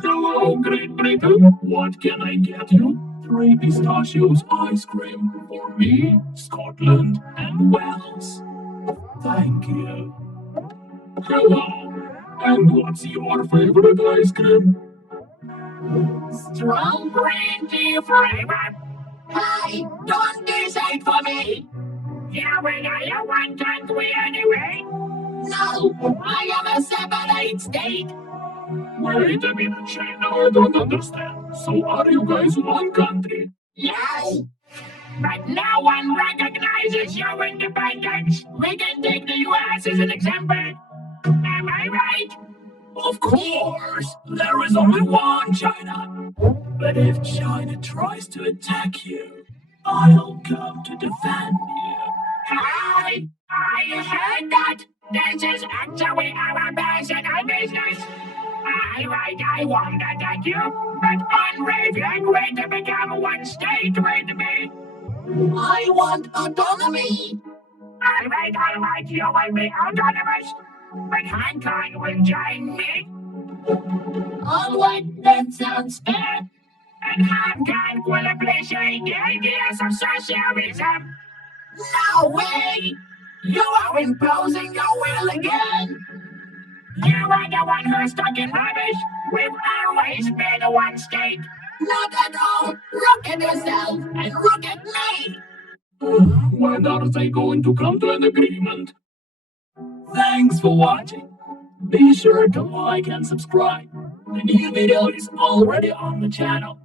Hello, Great Britain. What can I get you? 3 pistachios ice cream for me, Scotland, and Wales. Thank you. Hello. And what's your favorite ice cream? Strawberry tea flavor. Hi, don't decide for me. Yeah, well, I one country anyway. No, I am a separate state. Wait a minute, China, I don't understand. So are you guys one country? Yes. But no one recognizes your independence. We can take the US as an example. Am I right? Of course, there is only one China. But if China tries to attack you, I'll come to defend you. Hi, I heard that. This is actually our personal business. I won't attack you, but only if you agree to become one state with me. I want autonomy. All right, you will be autonomous, but Hong Kong will join me. All right, that sounds fair. And Hong Kong will appreciate the ideas of socialism. No way! You are imposing your will again! You are the one who's stuck in rubbish. We've always been one state. Not at all. Look at yourself and look at me. When are they going to come to an agreement? Thanks for watching. Be sure to like and subscribe. The new video is already on the channel.